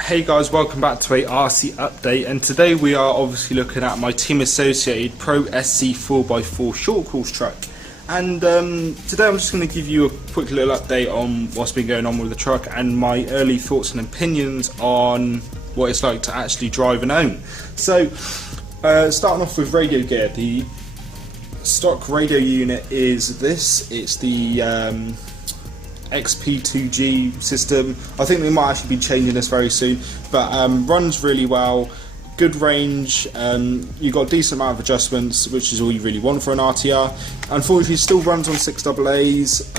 Hey guys, welcome back to a RC update, and today we are obviously looking at my Team Associated Pro SC 4x4 short course truck. And today I'm just going to give you a quick little update on what's been going on with the truck and my early thoughts and opinions on what it's like to actually drive and own. So starting off with radio gear, the stock radio unit is this. It's the XP2G system. I think they might actually be changing this very soon, but runs really well, good range. You've got a decent amount of adjustments, which is all you really want for an RTR. Unfortunately, it still runs on 6AA's.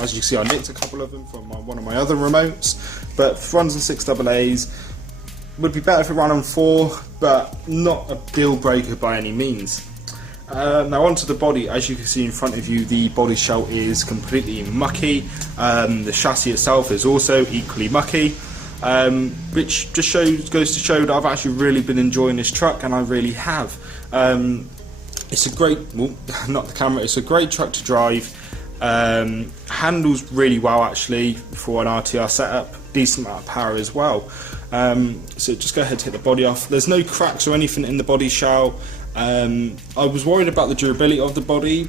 As you can see, I nicked a couple of them from one of my other remotes, but runs on 6AA's. Would be better if it ran on 4, but not a deal breaker by any means. Now onto the body. As you can see in front of you, the body shell is completely mucky. The chassis itself is also equally mucky, which just goes to show that I've actually really been enjoying this truck, and I really have. It's a great, well, not the camera, it's a great truck to drive. Handles really well actually for an RTR setup, decent amount of power as well. So just go ahead and take the body off. There's no cracks or anything in the body shell. I was worried about the durability of the body.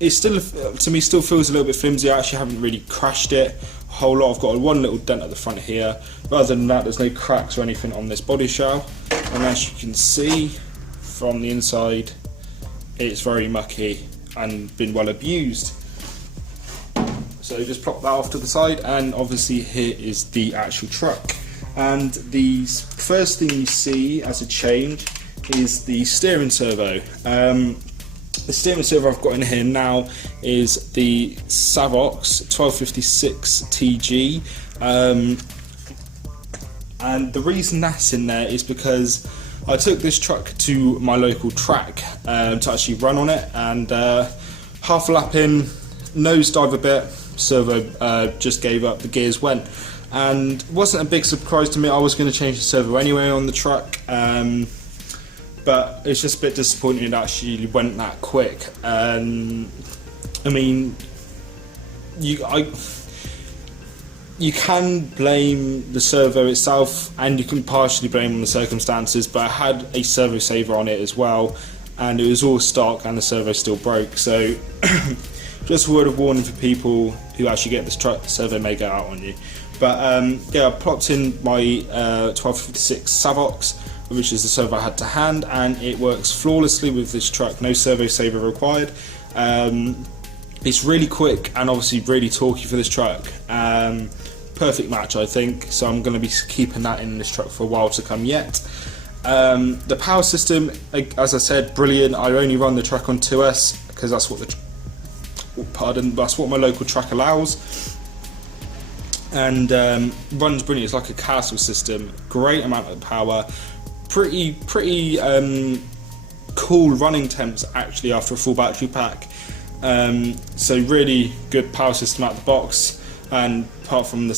It still, to me, still feels a little bit flimsy. I actually haven't really crashed it a whole lot. I've got one little dent at the front here, but other than that, there's no cracks or anything on this body shell. And as you can see from the inside, it's very mucky and been well abused. So just plop that off to the side, and obviously here is the actual truck. And the first thing you see as a change is the steering servo. The steering servo I've got in here now is the Savox 1256 TG, and the reason that's in there is because I took this truck to my local track to actually run on it, and half a lap in, nosedive a bit, servo just gave up, the gears went, and it wasn't a big surprise to me. I was going to change the servo anyway on the truck, but it's just a bit disappointing it actually went that quick. I mean, you can blame the servo itself, and you can partially blame on the circumstances, but I had a servo saver on it as well, and it was all stock and the servo still broke. So just a word of warning for people who actually get this truck, the servo may go out on you. But yeah, I plopped in my 1256 Savox, which is the servo I had to hand, and it works flawlessly with this truck, no servo saver required. It's really quick and obviously really torquey for this truck. Perfect match, I think, so I'm going to be keeping that in this truck for a while to come yet. The power system, as I said, brilliant. I only run the truck on 2S because that's what that's what my local track allows. And runs brilliant. It's like a castle system, great amount of power, pretty cool running temps actually after a full battery pack. So really good power system out the box. And apart from the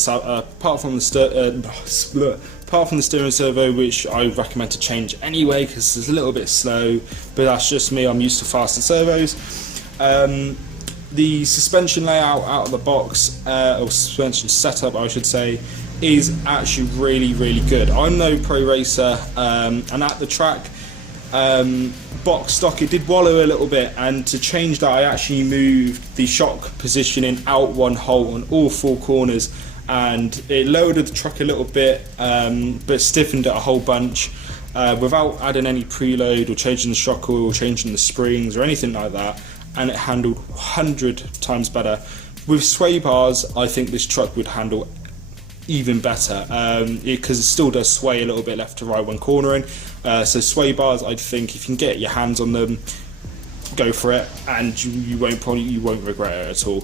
steering servo, which I recommend to change anyway because it's a little bit slow, but that's just me, I'm used to faster servos. The suspension layout out of the box, or suspension setup I should say, is actually really good. I'm no pro racer, and at the track, box stock, it did wallow a little bit, and to change that I actually moved the shock positioning out one hole on all 4 corners, and it lowered the truck a little bit, but stiffened it a whole bunch, without adding any preload or changing the shock oil or changing the springs or anything like that, and it handled 100 times better. With sway bars, I think this truck would handle even better, because it still does sway a little bit left to right when cornering. So sway bars, I think if you can get your hands on them, go for it, and you won't regret it at all.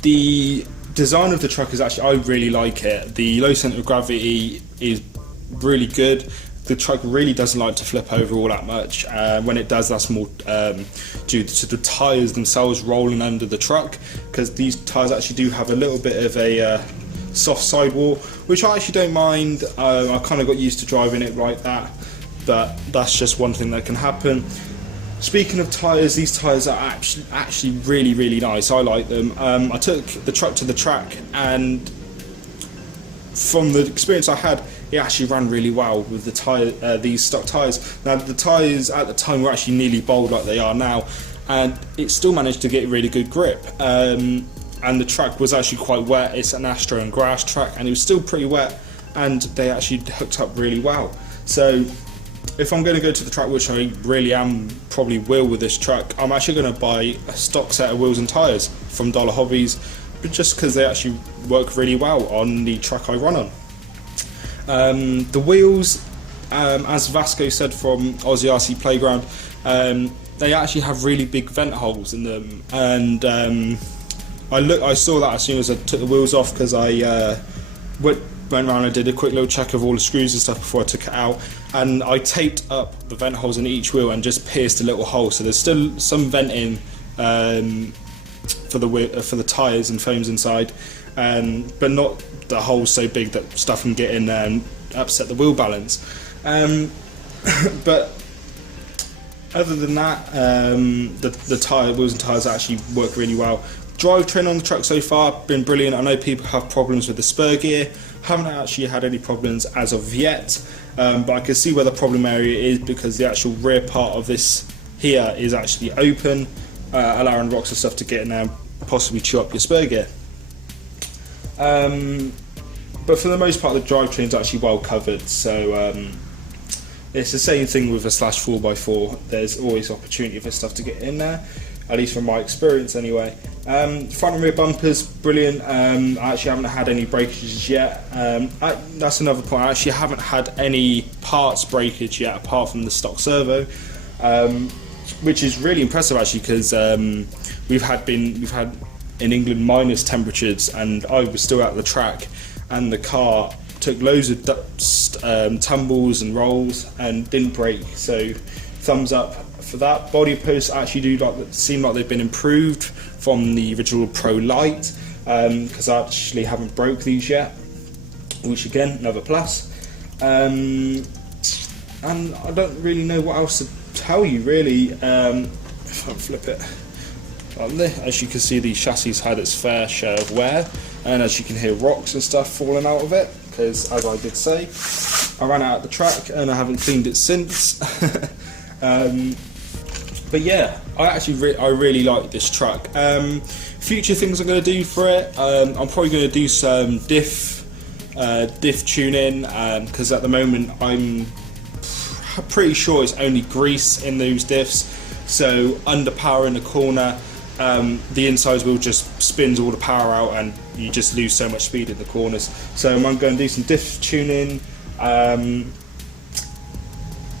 The design of the truck is actually, I really like it. The low centre of gravity is really good. The truck really doesn't like to flip over all that much. When it does, that's more due to the tyres themselves rolling under the truck, because these tyres actually do have a little bit of a soft sidewall, which I actually don't mind. I kind of got used to driving it like that. but that's just one thing that can happen. Speaking of tyres, these tyres are actually really nice. I like them. I took the truck to the track, and from the experience I had, it actually ran really well with the these stock tyres. Now the tyres at the time were actually nearly bowled like they are now, and it still managed to get really good grip. And the track was actually quite wet. It's an Astro and grass track, and it was still pretty wet, and they actually hooked up really well. So if I'm going to go to the track, which I really probably will with this truck, I'm actually going to buy a stock set of wheels and tyres from Dollar Hobbies, but just because they actually work really well on the track I run on. The wheels, as Vasco said from Aussie RC Playground, they actually have really big vent holes in them, and I saw that as soon as I took the wheels off, because I went around and did a quick little check of all the screws and stuff before I took it out, and I taped up the vent holes in each wheel and just pierced a little hole, so there's still some venting for the tyres and foams inside, but not the holes so big that stuff can get in there and upset the wheel balance. But other than that, the wheels and tyres actually work really well. Drivetrain on the truck so far been brilliant. I know people have problems with the spur gear. Haven't actually had any problems as of yet, but I can see where the problem area is, because the actual rear part of this here is actually open, allowing rocks and stuff to get in there and possibly chew up your spur gear. But for the most part, the drivetrain is actually well covered, so it's the same thing with a slash 4x4. There's always opportunity for stuff to get in there, at least from my experience anyway. Front and rear bumpers, brilliant. I actually haven't had any breakages yet. That's another point. I actually haven't had any parts breakage yet, apart from the stock servo, which is really impressive actually, because we've had in England minus temperatures, and I was still at the track, and the car took loads of dust, tumbles and rolls, and didn't break. So thumbs up for that. Body posts actually seem like they've been improved from the original Pro Light, because I actually haven't broke these yet, which again, another plus. And I don't really know what else to tell you really. If I flip it on there, as you can see, the chassis had its fair share of wear, and as you can hear, rocks and stuff falling out of it, because as I did say, I ran out of the track and I haven't cleaned it since. But yeah, I really like this truck. Future things I'm going to do for it, I'm probably going to do some diff tuning, because at the moment I'm pretty sure it's only grease in those diffs, so under power in the corner, the inside wheel just spins all the power out and you just lose so much speed in the corners. So I'm going to do some diff tuning,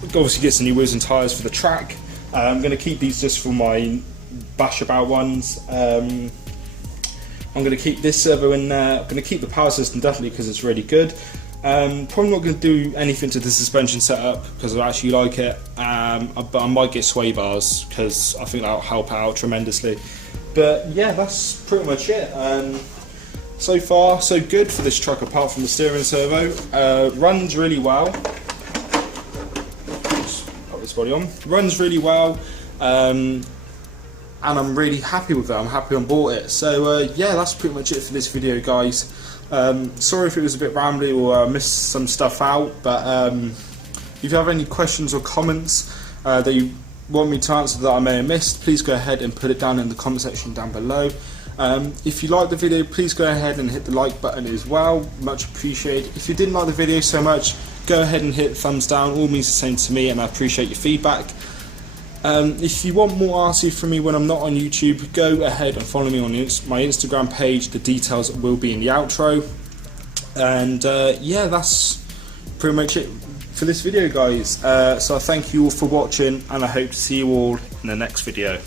obviously get some new wheels and tyres for the track. I'm going to keep these just for my bash about ones. I'm going to keep this servo in there. I'm going to keep the power system definitely, because it's really good. Probably not going to do anything to the suspension setup, because I actually like it, but I might get sway bars, because I think that'll help out tremendously. But yeah, that's pretty much it. So far so good for this truck, apart from the steering servo. Runs really well. This body on, runs really well, and I'm really happy with it. I'm happy I bought it. So yeah, that's pretty much it for this video, guys. Sorry if it was a bit rambly or missed some stuff out, but if you have any questions or comments that you want me to answer that I may have missed, please go ahead and put it down in the comment section down below. If you liked the video, please go ahead and hit the like button as well, much appreciated. If you didn't like the video so much, go ahead and hit thumbs down, all means the same to me, and I appreciate your feedback. If you want more RC from me when I'm not on YouTube, go ahead and follow me on my Instagram page. The details will be in the outro. And yeah, that's pretty much it for this video, guys. So I thank you all for watching, and I hope to see you all in the next video.